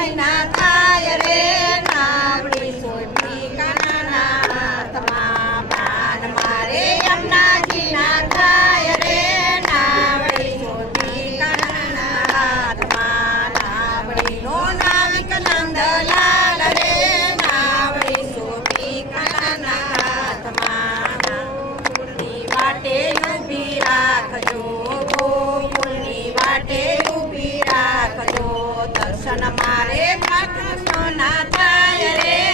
ના થાય રે નાવડી સોટી કાના હાથમાં પ્રાણ મારે યમુનાજી ના થાય રે નાવડી સોટી કાના હાથમાં નાવડીનો નાવિક નંદલાલ રે નાવડી સોટી કાના હાથમાં ગોકુળની વાટે ઊભી રાખજો ગોકુળની વાટે ઊભી રાખજો દર્શન મારે કૃષ્ણ ના થાય રે